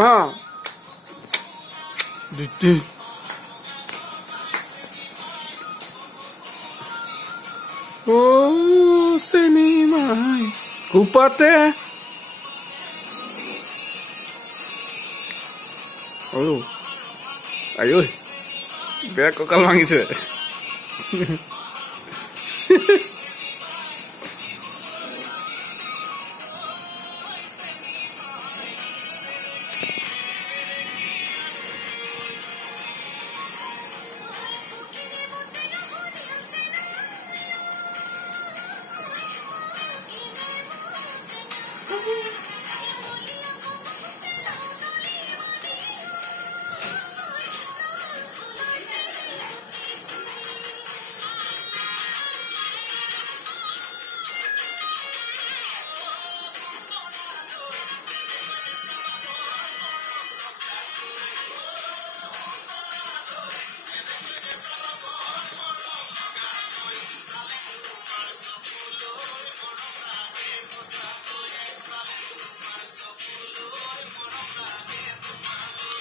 Ma. Dudu. Oh, seni mai. Kupate. Oh. Ayo. Biar kok kalau mangis.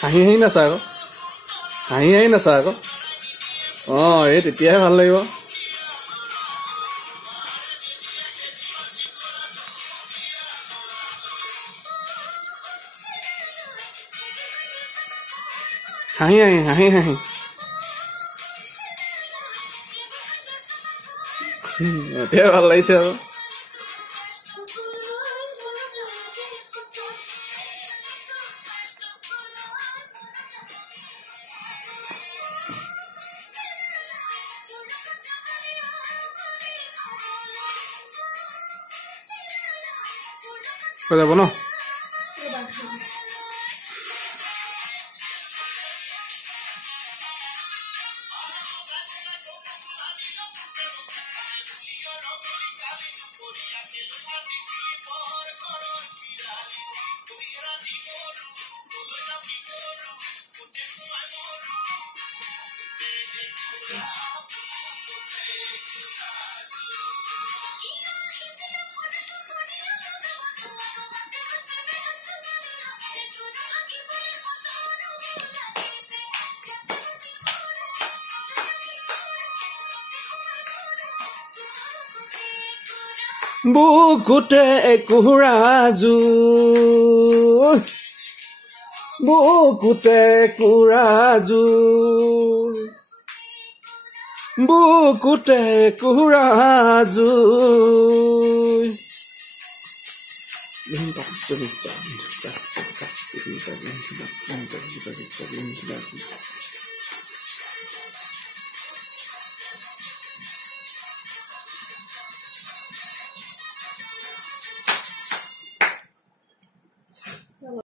হাঁহি হাঁহি নাচা আকৌ হাঁহি হাঁহি নাচা আকৌ এই তেতিয়াহে ভাল লাগিব হাঁহি হাঁহি হাঁহি হাঁহি এতিয়াহে ভাল লাগিছে আকৌ হৈ যাব ন বুকুতে কুৰাজু বুকুতে কুৰাজু বুকুতে কুৰাজু